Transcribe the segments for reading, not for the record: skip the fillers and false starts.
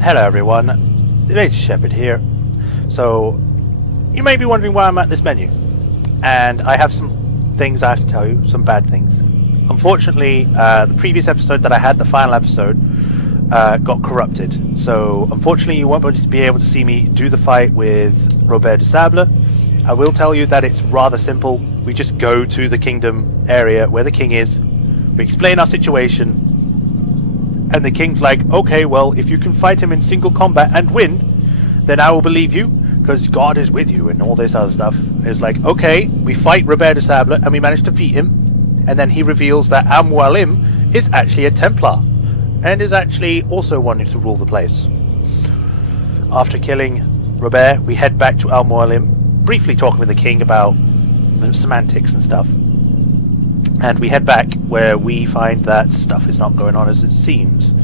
Hello everyone, Majorshepard here. So, you may be wondering why I'm at this menu. And I have some things I have to tell you, some bad things. Unfortunately, the previous episode that I had, the final episode, got corrupted. So, unfortunately you won't be able to see me do the fight with Robert De Sable. I will tell you that it's rather simple. We just go to the kingdom area where the king is, we explain our situation, and the king's like, okay, well, if you can fight him in single combat and win, then I will believe you, because God is with you, and all this other stuff. It's like, okay, we fight Robert de Sable, and we manage to defeat him, and then he reveals that Al-Mualim is actually a Templar, and is actually also wanting to rule the place. After killing Robert, we head back to Al-Mualim, briefly talking with the king about the semantics and stuff. And we head back where we find that stuff is not going on as it seems.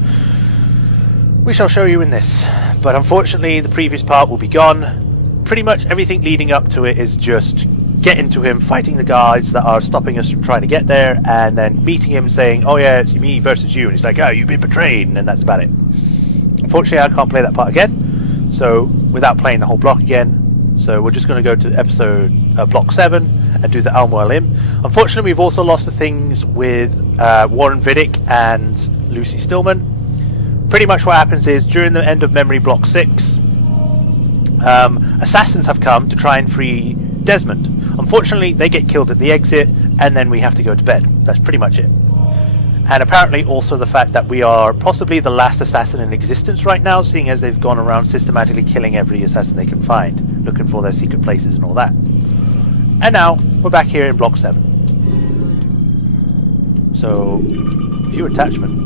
We shall show you in this, but unfortunately the previous part will be gone. Pretty much everything leading up to it is just getting to him, fighting the guards that are stopping us from trying to get there, and then meeting him saying, oh yeah, it's me versus you, and he's like, oh, you've been betrayed, and then that's about it. Unfortunately I can't play that part again, so without playing the whole block again, so we're just going to go to episode block 7 and do the Al-Mualim. Unfortunately, we've also lost the things with Warren Vidic and Lucy Stillman. Pretty much what happens is, during the end of Memory Block 6, assassins have come to try and free Desmond. Unfortunately, they get killed at the exit, and then we have to go to bed. That's pretty much it. And apparently also the fact that we are possibly the last assassin in existence right now, seeing as they've gone around systematically killing every assassin they can find, looking for their secret places and all that. And now, we're back here in Block 7. So, view attachment.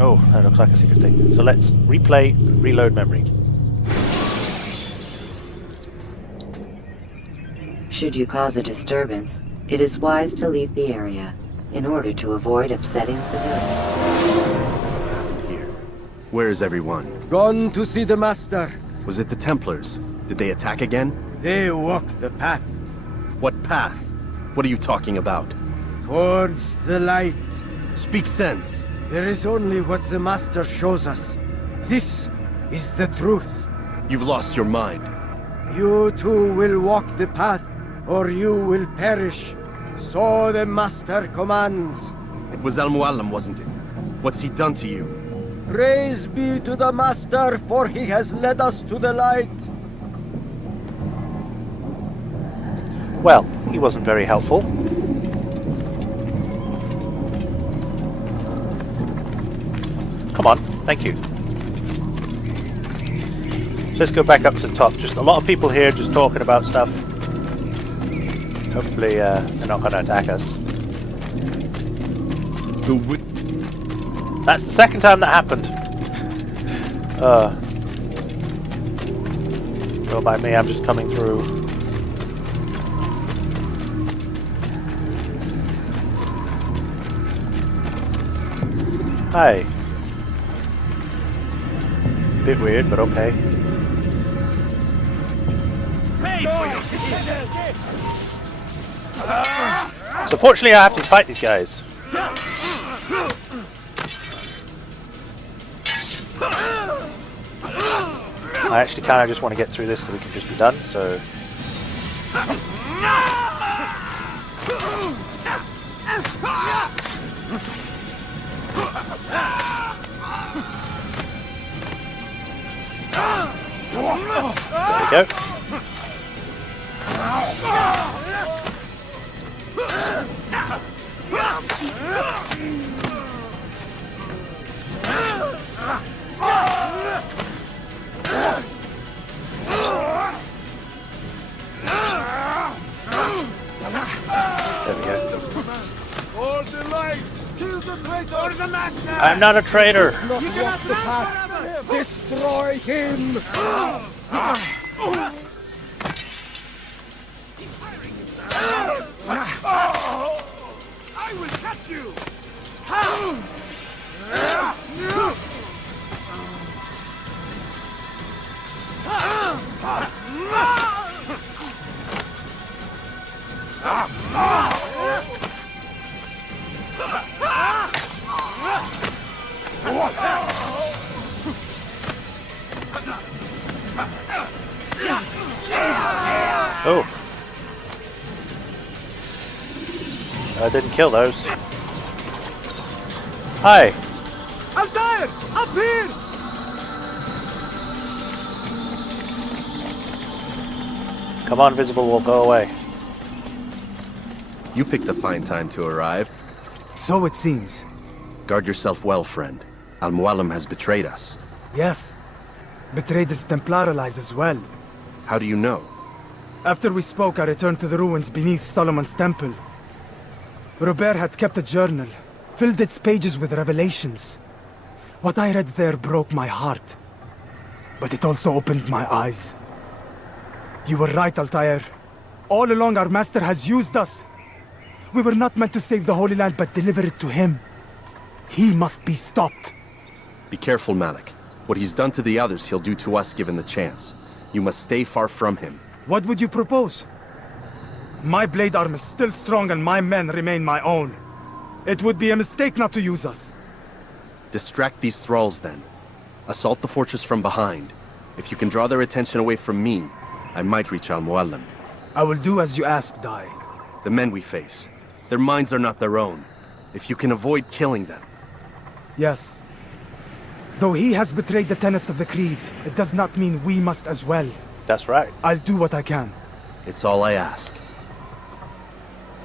Oh, that looks like a secret thing. So let's replay and reload memory. Should you cause a disturbance, it is wise to leave the area in order to avoid upsetting civilians. Here. Where is everyone? Gone to see the master. Was it the Templars? Did they attack again? They walk the path. What path? What are you talking about? Towards the light. Speak sense. There is only what the master shows us. This is the truth. You've lost your mind. You too will walk the path, or you will perish. So the master commands. It was Al-Mualim, wasn't it? What's he done to you? Praise be to the master, for he has led us to the light. Well, he wasn't very helpful. Come on, thank you. So let's go back up to the top. Just a lot of people here just talking about stuff. Hopefully they're not going to attack us. That's the second time that happened. Don't mind me, I'm just coming through. Hi. Bit weird, but okay. So fortunately I have to fight these guys. I actually kind of just want to get through this so we can just be done, so... There we go. I'm not a traitor. Not walk the path. Destroy him. I will catch you. Oh. I didn't kill those. Hi. Altair! Up here! Come on, visible will go away. You picked a fine time to arrive. So it seems. Guard yourself well, friend. Al-Mualim has betrayed us. Yes. Betrayed his Templar allies as well. How do you know? After we spoke, I returned to the ruins beneath Solomon's temple. Robert had kept a journal, filled its pages with revelations. What I read there broke my heart. But it also opened my eyes. You were right, Altair. All along our master has used us. We were not meant to save the Holy Land, but deliver it to him. He must be stopped. Be careful, Malik. What he's done to the others, he'll do to us given the chance. You must stay far from him. What would you propose? My blade arm is still strong and my men remain my own. It would be a mistake not to use us. Distract these thralls then. Assault the fortress from behind. If you can draw their attention away from me, I might reach Al-Mualim. I will do as you ask, Dai. The men we face, their minds are not their own. If you can avoid killing them. Yes. Though he has betrayed the tenets of the Creed, it does not mean we must as well. That's right. I'll do what I can. It's all I ask.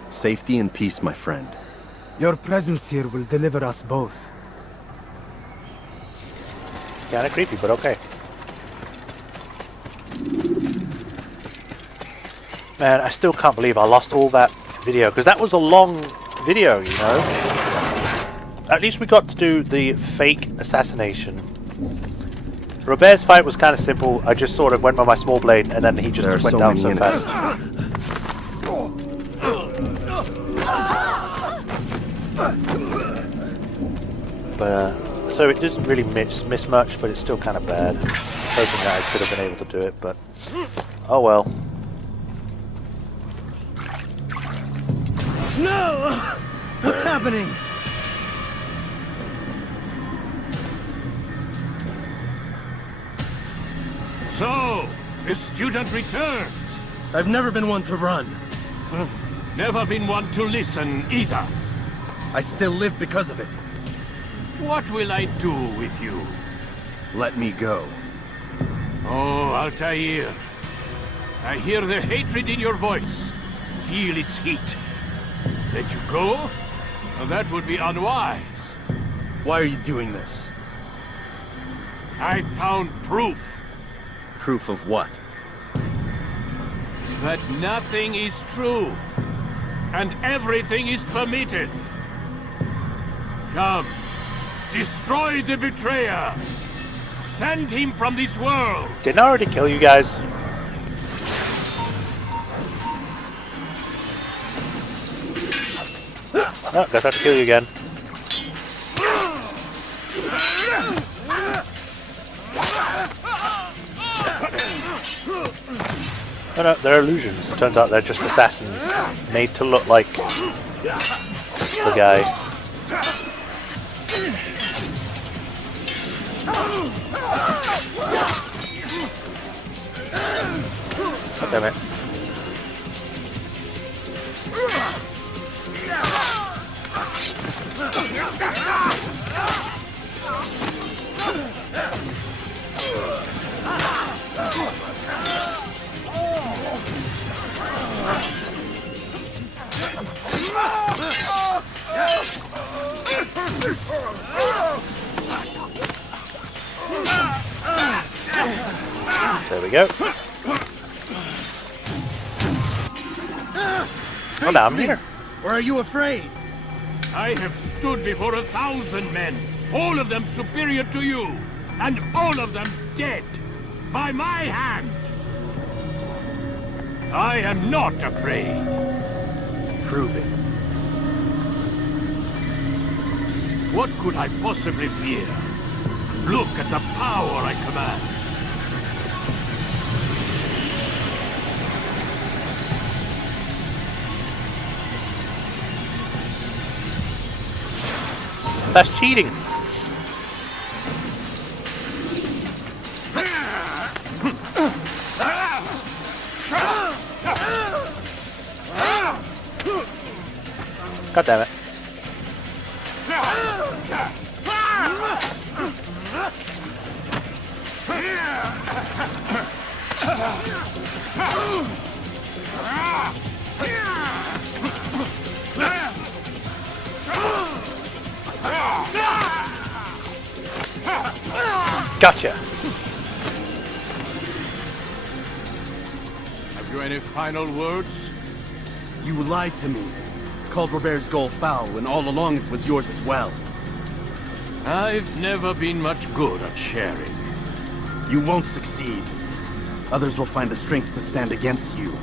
Safety and peace, my friend. Your presence here will deliver us both. Kinda creepy, but okay. Man, I still can't believe I lost all that video, because that was a long video, you know? At least we got to do the fake assassination. Robert's fight was kind of simple. I just sort of went with my small blade, and then he just went down so fast. But, so it doesn't really miss much, but it's still kind of bad. I was hoping that I could have been able to do it, but oh well. No! What's happening? So, the student returns. I've never been one to run. Never been one to listen either. I still live because of it. What will I do with you? Let me go. Oh, Altair. I hear the hatred in your voice. Feel its heat. Let you go? Well, that would be unwise. Why are you doing this? I found proof Proof of what? that nothing is true, and everything is permitted. Come, destroy the betrayer. Send him from this world. Didn't I already kill you guys? No, guess I have to kill you again. No, no, they're illusions. It turns out they're just assassins made to look like the guy. God damn it. There we go. Oh, now I'm here. Or are you afraid? I have stood before 1,000 men, all of them superior to you, and all of them dead, by my hand. I am not afraid. Prove it. What could I possibly fear? Look at the power I command. That's cheating. God damn it. Gotcha. Have you any final words? You lied to me. Called Robert's goal foul when all along it was yours as well. I've never been much good at sharing. You won't succeed. Others will find the strength to stand against you.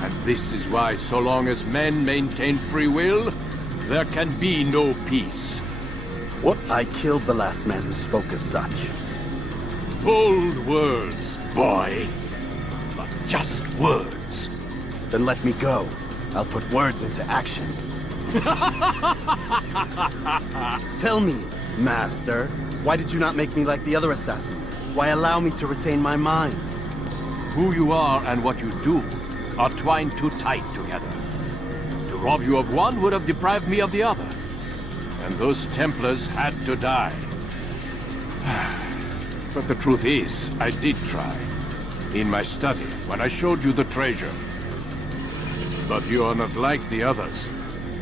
And this is why, so long as men maintain free will, there can be no peace. What? I killed the last man who spoke as such. Bold words, boy. But just words. Then let me go. I'll put words into action. Tell me, Master, why did you not make me like the other assassins? Why allow me to retain my mind? Who you are and what you do are twined too tight together. To rob you of one would have deprived me of the other. And those Templars had to die. But the truth is, I did try. In my study, when I showed you the treasure. But you are not like the others.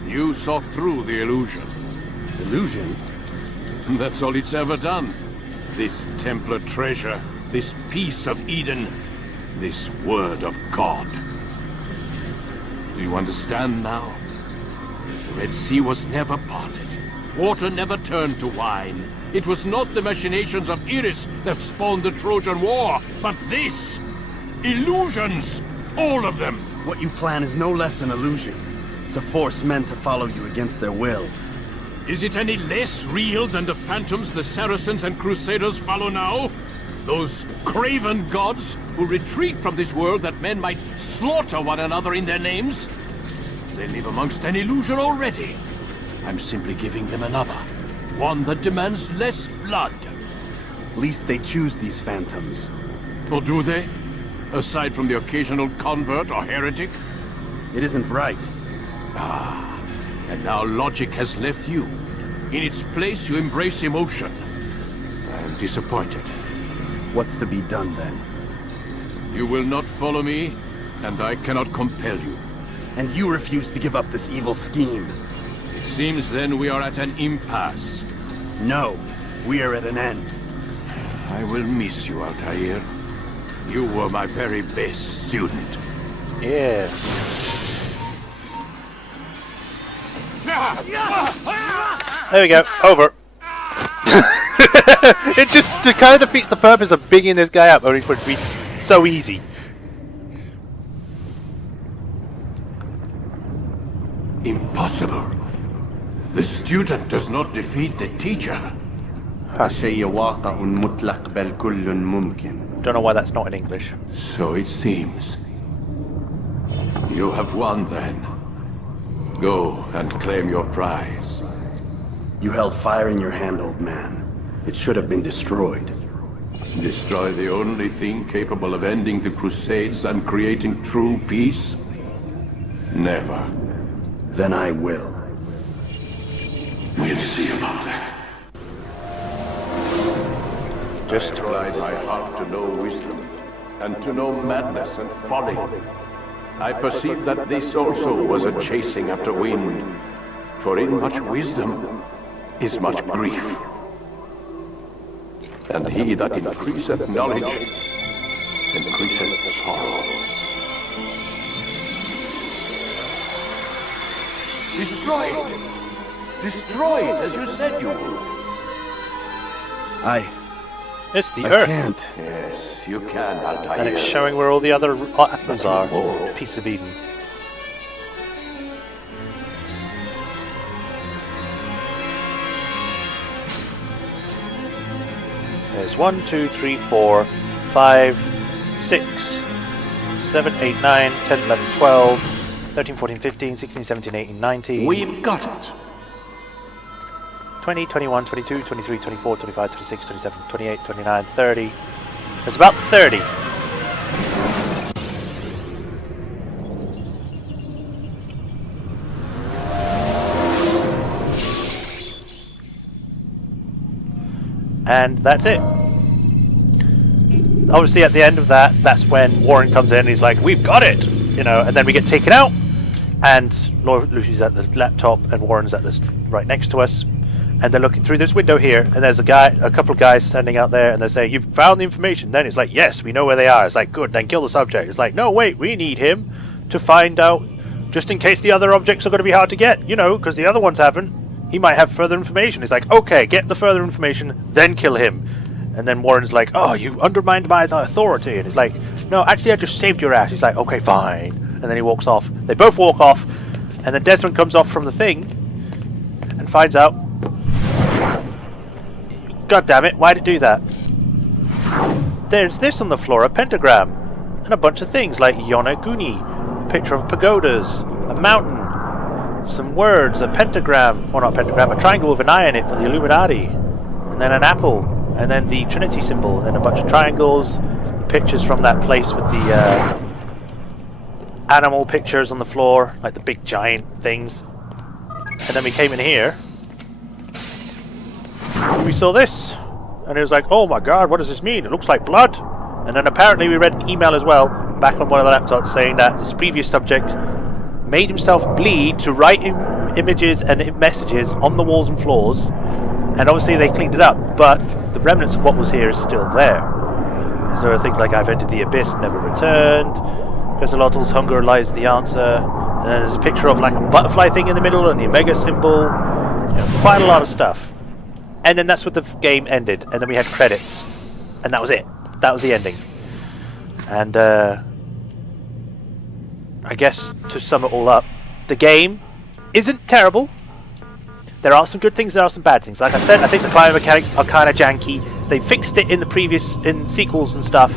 You saw through the illusion. Illusion? That's all it's ever done. This Templar treasure, this piece of Eden, this word of God. Do you understand now? The Red Sea was never parted. Water never turned to wine. It was not the machinations of Iris that spawned the Trojan War, but this! Illusions! All of them! What you plan is no less an illusion. To force men to follow you against their will. Is it any less real than the phantoms the Saracens and Crusaders follow now? Those craven gods who retreat from this world that men might slaughter one another in their names? They live amongst an illusion already. I'm simply giving them another. One that demands less blood. Least they choose these phantoms. Or do they? Aside from the occasional convert or heretic? It isn't right. And now logic has left you. In its place, you embrace emotion. I am disappointed. What's to be done then? You will not follow me, and I cannot compel you. And you refuse to give up this evil scheme. It seems then we are at an impasse. No, we are at an end. I will miss you, Altair. You were my very best student. Yeah. There we go. Over. It kind of defeats the purpose of bigging this guy up, only for it to be so easy. Impossible. The student does not defeat the teacher. الشيء واقع مطلق بل كل ممكن. Don't know why that's not in English. So it seems. You have won then. Go and claim your prize. You held fire in your hand, old man. It should have been destroyed. Destroy the only thing capable of ending the Crusades and creating true peace? Never. Then I will. We'll see about that. Just I tried my heart to know wisdom, and to know madness and folly. I perceived that this also was a chasing after wind, for in much wisdom is much grief. And he that increaseth knowledge, increaseth sorrow. Destroy it! Destroy it, as you said you would. It's the I Earth. can't. Yes, you can, Altair. And it's showing where all the other atoms are. Piece of Eden. There's 1, 2, 3, 4, 5, 6, 7, 8, 9, 10, 11, 12, 13, 14, 15, 16, 17, 18, 19. We've got it. 20, 21, 22, 23, 24, 25, 26, 27, 28, 29, 30. There's about 30. and that's it. Obviously at the end of that, that's when Warren comes in and he's like, we've got it! You know, and then we get taken out, and Lucy's at the laptop and Warren's at this right next to us, and they're looking through this window here, and there's a couple of guys standing out there, and they're saying, you've found the information. Then it's like, yes, we know where they are. It's like, good, then kill the subject. It's like, no, wait, we need him to find out, just in case the other objects are going to be hard to get, you know, because the other ones haven't. He might have further information. He's like, okay, get the further information, then kill him. And then Warren's like, oh, you undermined my authority. And he's like, no, actually I just saved your ass. He's like, okay, fine. And then he walks off. They both walk off, and then Desmond comes off from the thing and finds out, God damn it, why'd it do that? There's this on the floor, a pentagram, and a bunch of things like Yonaguni, a picture of pagodas, a mountain, some words, a pentagram, or not a pentagram, a triangle with an eye in it for the Illuminati, and then an apple, and then the Trinity symbol, and a bunch of triangles, pictures from that place with the animal pictures on the floor, like the big giant things. And then we came in here, and we saw this, and it was like, oh my god, what does this mean? It looks like blood. And then apparently we read an email as well, back on one of the laptops, saying that this previous subject made himself bleed to write images and messages on the walls and floors, and obviously they cleaned it up, but the remnants of what was here is still there. There are things like, I've entered the abyss, never returned, Quetzalcoatl's hunger lies the answer, and then there's a picture of like a butterfly thing in the middle and the Omega symbol, you know, quite a lot of stuff. And then that's what the game ended, and then we had credits, and that was it. That was the ending. And I guess to sum it all up, the game isn't terrible. There are some good things, there are some bad things. Like I said, I think the climate mechanics are kind of janky. They fixed it in the sequels and stuff.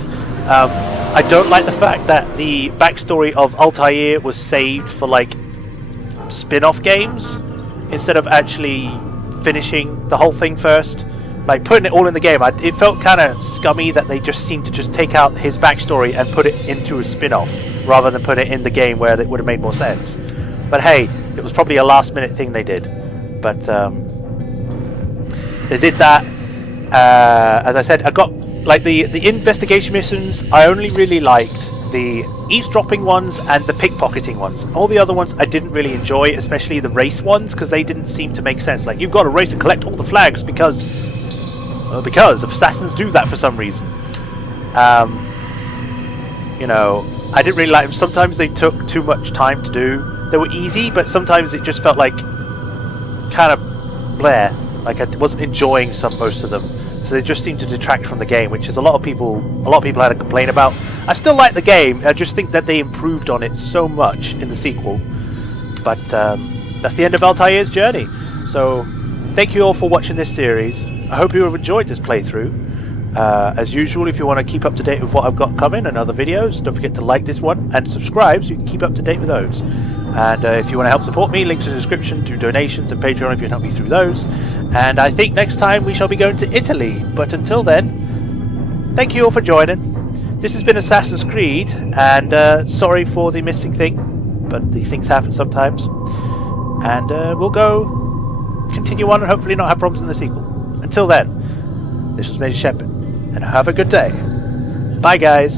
I don't like the fact that the backstory of Altair was saved for like spin-off games instead of actually finishing the whole thing first. Like putting it all in the game, it felt kind of scummy that they just seemed to just take out his backstory and put it into a spin-off rather than put it in the game where it would have made more sense. But hey, it was probably a last-minute thing they did. But they did that. As I said, I got like the investigation missions. I only really liked the eavesdropping ones and the pickpocketing ones. All the other ones I didn't really enjoy, especially the race ones, because they didn't seem to make sense. Like, you've got to race and collect all the flags because assassins do that for some reason. You know, I didn't really like them. Sometimes they took too much time to do. They were easy, but sometimes it just felt like kind of bleh. Like I wasn't enjoying most of them. So they just seem to detract from the game, which is a lot of people had a complaint about. I still like the game. I just think that they improved on it so much in the sequel. But that's the end of Altair's journey. So thank you all for watching this series. I hope you have enjoyed this playthrough. As usual, if you want to keep up to date with what I've got coming and other videos, don't forget to like this one and subscribe so you can keep up to date with those. And if you want to help support me, links in the description to donations and Patreon if you can help me through those. And I think next time we shall be going to Italy. But until then, thank you all for joining. This has been Assassin's Creed, and sorry for the missing thing, but these things happen sometimes. And we'll go continue on and hopefully not have problems in the sequel. Until then, this was Majorshepard, and have a good day. Bye guys.